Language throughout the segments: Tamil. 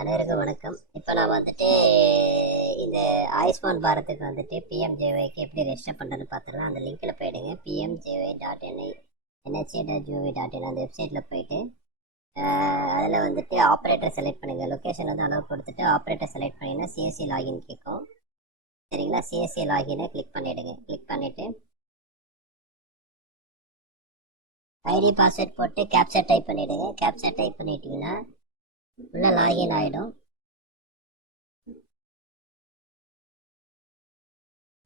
அனைவருக்கும் வணக்கம். இப்போ நான் வந்துட்டு இந்த ஆயுஷ்மான் பாரத்துக்கு வந்துட்டு பிஎம்ஜேஒய்க்கு எப்படி ரெஜிஸ்டர் பண்ணுறதுன்னு பார்த்துருந்தேன். அந்த லிங்க்கில் போயிடுங்க. pmjoy.ni.nhc.gov.in அந்த வெப்சைட்டில் போயிட்டு அதில் வந்துட்டு ஆப்ரேட்டர் செலக்ட் பண்ணுங்கள். லொக்கேஷன் வந்து அளவு கொடுத்துட்டு ஆப்ரேட்டர் செலக்ட் பண்ணிங்கன்னா சிஎஸ்சி லாகின் கேட்கும். சரிங்களா? சிஎஸ்சி லாகினை கிளிக் பண்ணிவிடுங்க. கிளிக் பண்ணிவிட்டு ஐடி பாஸ்வேர்ட் போட்டு கேப்சா டைப் பண்ணிவிடுங்க. கேப்சா டைப் பண்ணிட்டீங்கன்னா உள்ள லாகின் ஆகிடும்.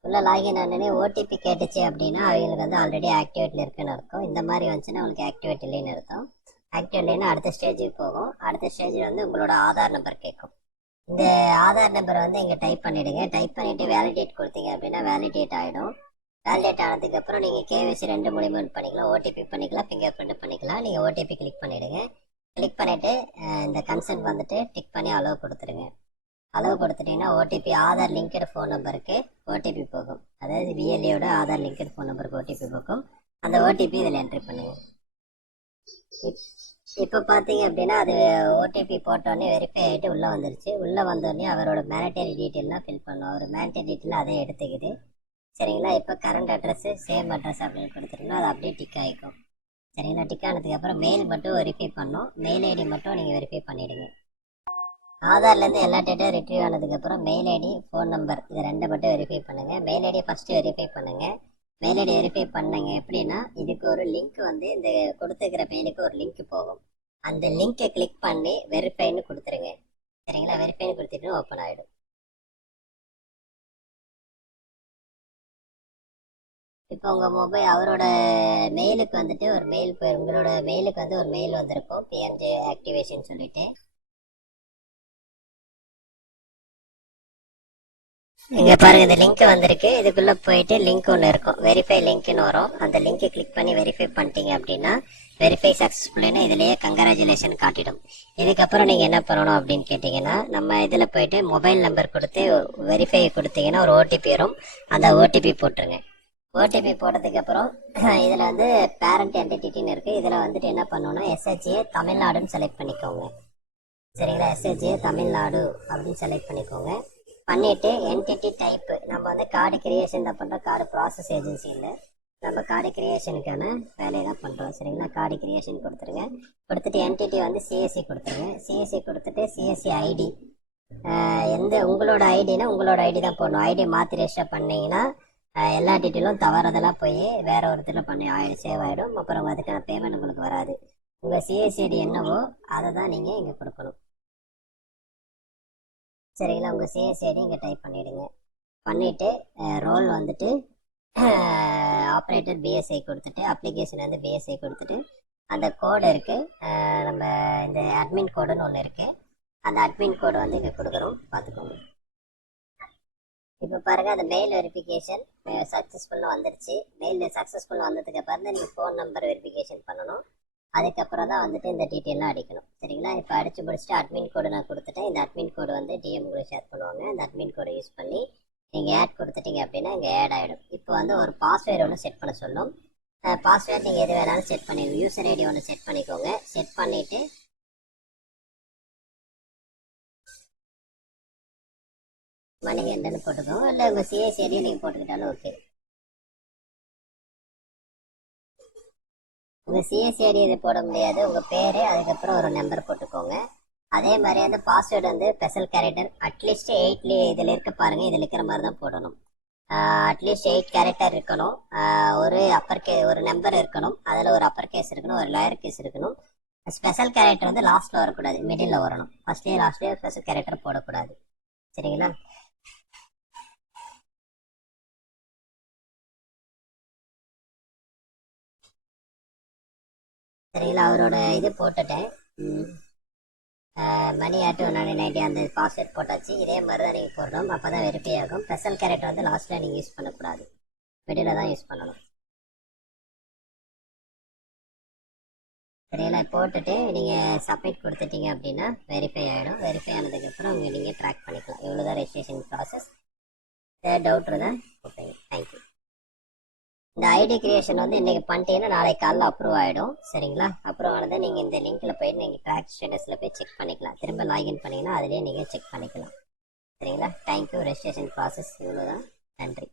உள்ள லாகின் ஆனே ஓடிபி கேட்டுச்சு அப்படின்னா அவங்களுக்கு வந்து ஆல்ரெடி ஆக்டிவேட்டில் இருக்குன்னு அர்த்தம். இந்த மாதிரி வந்துச்சுன்னா உங்களுக்கு ஆக்டிவேட் இல்லைன்னு அர்த்தம். ஆக்டிவேட் இல்லைன்னா அடுத்த ஸ்டேஜுக்கு போகும். அடுத்த ஸ்டேஜில் வந்து உங்களோட ஆதார் நம்பர் கேட்கும். இந்த ஆதார் நம்பரை வந்து இங்கே டைப் பண்ணிவிடுங்க. டைப் பண்ணிவிட்டு வேலிடேட் கொடுத்தீங்க அப்படின்னா வேலிடேட் ஆகிடும். வேலிடேட் ஆனதுக்கப்புறம் நீங்கள் கேவிசி 2 மூலியமாக பண்ணிக்கலாம். ஓடிபி பண்ணிக்கலாம், ஃபிங்கர் பிரிண்ட் பண்ணிக்கலாம். நீங்கள் ஓடிபி கிளிக் பண்ணிவிடுங்க. கிளிக் பண்ணிவிட்டு இந்த கன்சென்ட் வந்துட்டு டிக் பண்ணி அளவு கொடுத்துருங்க. அளவு கொடுத்துட்டீங்கன்னா ஓடிபி ஆதார் லிங்க்டு ஃபோன் நம்பருக்கு ஓடிபி போகும். அதாவது விஎல்ஏயோட ஆதார் லிங்க்டு ஃபோன் நம்பருக்கு ஓடிபி போகும். அந்த ஓடிபி இதில் என்ட்ரி பண்ணுங்கள். இப்போ பார்த்தீங்க அப்படின்னா அது ஓடிபி போட்டோடனே வெரிஃபை ஆகிட்டு உள்ளே வந்துருச்சு. உள்ளே வந்தோடனே அவரோட மேனிட்டரி டீட்டெயிலாம் ஃபில் பண்ணும். அவர் மேனிட்டரி டீட்டெயில் அதை எடுத்துக்குது. சரிங்களா? இப்போ கரண்ட் அட்ரஸ் சேம் அட்ரஸ் அப்படின்னு கொடுத்துருங்கன்னா அது அப்படியே டிக் ஆகிக்கும். சரிங்களா? டிக் ஆனதுக்கப்புறம் மெயில் மட்டும் வெரிஃபை பண்ணோம். மெயில் ஐடி மட்டும் நீங்கள் வெரிஃபை பண்ணிவிடுங்க. ஆதார்லேருந்து எல்லா டேட்டா ரிட்ரீவ் ஆனதுக்கப்புறம் மெயில் ஐடி, ஃபோன் நம்பர் இது 2 மட்டும் வெரிஃபை பண்ணுங்கள். மெயில் ஐடியை ஃபஸ்ட்டு வெரிஃபை பண்ணுங்கள். மெயில் ஐடி வெரிஃபை பண்ணுங்க எப்படின்னா இதுக்கு ஒரு லிங்க் வந்து இந்த கொடுத்துருக்கிற மெயிலுக்கு ஒரு லிங்க் போகும். அந்த லிங்க்கை கிளிக் பண்ணி வெரிஃபைன்னு கொடுத்துருங்க. சரிங்களா? வெரிஃபைன்னு கொடுத்துட்டு ஓப்பன் ஆகிடும். இப்போ உங்கள் மொபைல் அவரோட மெயிலுக்கு வந்துட்டு ஒரு மெயில் போய் உங்களோட மெயிலுக்கு வந்து ஒரு மெயில் வந்திருக்கும் பிஎம்ஜே ஆக்டிவேஷன் சொல்லிட்டு. இங்கே பாருங்கள், இந்த லிங்க் வந்திருக்கு. இதுக்குள்ளே போயிட்டு லிங்க் ஒன்று இருக்கும், வெரிஃபை லிங்க்னு வரும். அந்த லிங்க்கை கிளிக் பண்ணி வெரிஃபை பண்ணிட்டீங்க அப்படின்னா வெரிஃபை சக்ஸஸ்ஃபுல்லுன்னு இதுலேயே கங்க்ராச்சுலேஷன் காட்டிடும். இதுக்கப்புறம் நீங்கள் என்ன பண்ணணும் அப்படின்னு கேட்டிங்கன்னா நம்ம இதில் போயிட்டு மொபைல் நம்பர் கொடுத்து வெரிஃபை கொடுத்தீங்கன்னா ஒரு ஓடிபி வரும். அந்த ஓடிபி போட்டுருங்க. ஓடிபி போட்டதுக்கப்புறம் இதில் வந்து பேரண்ட் என்டிட்டின்னு இருக்குது. இதில் வந்துட்டு என்ன பண்ணணும்னா எஸ்ஹெச்ஏ தமிழ்நாடுன்னு செலக்ட் பண்ணிக்கோங்க. சரிங்களா? எஸ்ஹெச்ஏ தமிழ்நாடு அப்படின்னு செலக்ட் பண்ணிக்கோங்க. பண்ணிவிட்டு என்டிட்டி டைப்பு நம்ம வந்து கார்டு கிரியேஷன் தான் பண்ணுறோம். கார்டு ப்ராசஸ் ஏஜென்சி இல்லை, நம்ம கார்டு கிரியேஷனுக்கான வேலையை தான் பண்ணுறோம். சரிங்களா? கார்டு கிரியேஷன் கொடுத்துருங்க. கொடுத்துட்டு என்டிட்டி வந்து சிஎஸ்சி கொடுத்துருங்க. சிஎஸ்சி கொடுத்துட்டு சிஎஸ்சி ஐடி எந்த உங்களோட ஐடினா உங்களோட ஐடி தான் போடணும். ஐடி மாற்றி ரெஜிஸ்டர் பண்ணிங்கன்னா எல்லா டீட்டெயிலும் தவறுதெல்லாம் போய் வேற ஒரு இதில் பண்ணி சேவ் ஆகிடும். அப்புறம் அதுக்கான பேமெண்ட் உங்களுக்கு வராது. உங்கள் சிஎஸ்சி ஐடி என்னவோ அதை தான் நீங்கள் இங்கே கொடுக்கணும். சரிங்களா? உங்கள் சிஎஸ்சி ஐடி இங்கே டைப் பண்ணிவிடுங்க. பண்ணிவிட்டு ரோல் வந்துட்டு ஆப்ரேட்டர் பிஎஸ்ஐ கொடுத்துட்டு அப்ளிகேஷன் வந்து பிஎஸ்ஐ கொடுத்துட்டு அந்த கோடு இருக்குது, நம்ம இந்த அட்மின் கோடுன்னு ஒன்று இருக்குது. அந்த அட்மின் கோடு வந்து இங்கே கொடுக்குறோம், பார்த்துக்கோங்க. இப்போ பாருங்கள், அந்த மெயில் வெரிஃபிகேஷன் சக்ஸஸ்ஃபுல்னு வந்துருச்சு. மெயில் சக்ஸஸ்ஃபுல் வந்ததுக்கு அப்புறம் தான் நீங்கள் ஃபோன் நம்பர் வெரிஃபிகேஷன் பண்ணணும். அதுக்கப்புறம் தான் வந்துட்டு இந்த டீட்டெயிலாம் அடிக்கணும். சரிங்களா? இப்போ அடித்து முடிச்சுட்டு அட்மின் கோடு நான் கொடுத்துட்டேன். இந்த அட்மின் கோடு வந்து டிஎம் கூட ஷேர் பண்ணுவாங்க. இந்த அட்மின் கோடை யூஸ் பண்ணி நீங்கள் ஆட் கொடுத்துட்டீங்க அப்படின்னா இங்கே ஆட் ஆகிடும். இப்போ வந்து ஒரு பாஸ்வேர்டு ஒன்று செட் பண்ண சொல்லும். பாஸ்வேர்டு நீங்கள் எது வேணாலும் செட் பண்ணிக்கோங்க. யூசர் ஐடி ஒன்று செட் பண்ணிக்கோங்க. செட் பண்ணிவிட்டு மணிகண்டன்னு போட்டுக்கோங்க. இல்லை உங்கள் சிஎஸ்சி ஐடியை நீங்கள் போட்டுக்கிட்டாலும் ஓகே. உங்கள் சிஎஸ்சி ஐடி இது போட முடியாது. உங்கள் பேர் அதுக்கப்புறம் ஒரு நம்பர் போட்டுக்கோங்க. அதே மாதிரி அந்த பாஸ்வேர்டு வந்து ஸ்பெஷல் கேரக்டர் அட்லீஸ்ட் 8 இதில் இருக்க பாருங்கள், இதில் இருக்கிற மாதிரி தான் போடணும். அட்லீஸ்ட் 8 கேரக்டர் இருக்கணும். ஒரு நம்பர் இருக்கணும். அதில் ஒரு அப்பர் கேஸ் இருக்கணும், ஒரு லோயர் கேஸ் இருக்கணும். ஸ்பெஷல் கேரக்டர் வந்து லாஸ்ட்டில் வரக்கூடாது, மிடில் வரணும். ஃபர்ஸ்ட்லேயே லாஸ்ட்லேயே ஸ்பெஷல் கேரக்டர் போடக்கூடாது. சரிங்களா? சரிங்களா? அவரோட இது போட்டுட்டேன். மணி ஆட் 190 அந்த பாஸ்வேர்ட் போட்டாச்சு. இதே மாதிரி தான் நீங்கள் போடணும், அப்போ தான் வெரிஃபை ஆகும். ஸ்பெஷல் கேரக்டர் வந்து லாஸ்ட்டில் நீங்கள் யூஸ் பண்ணக்கூடாது, மிடில் தான் யூஸ் பண்ணணும். சரிங்களா? போட்டுட்டு நீங்கள் சப்மிட் கொடுத்துட்டீங்க அப்படின்னா வெரிஃபை ஆகிடும். வெரிஃபை ஆனதுக்கப்புறம் நீங்கள் ட்ராக் பண்ணிக்கலாம். இவ்வளோ தான் ரெஜிஸ்ட்ரேஷன் ப்ராசஸ். டவுட் இருந்தால் ஓகேங்க. தேங்க்யூ. இந்த ஐடி கிரியேஷன் வந்து இன்னைக்கு பண்ணிட்டீங்கன்னா நாளைக்கு காலைல அப்ரூவ் ஆகிடும். சரிங்களா? அப்ரூவ் ஆனதை நீங்கள் இந்த லிங்க்கில் போயிட்டு நீங்கள் ட்ராக் ஸ்டேட்டஸில் போய் செக் பண்ணிக்கலாம். திரும்ப லாகின் பண்ணிங்கன்னா அதிலே நீங்கள் செக் பண்ணிக்கலாம். சரிங்களா? தேங்க்யூ. ரெஜிஸ்ட்ரேஷன் ப்ராசஸ் இவ்வளோ தான். நன்றி.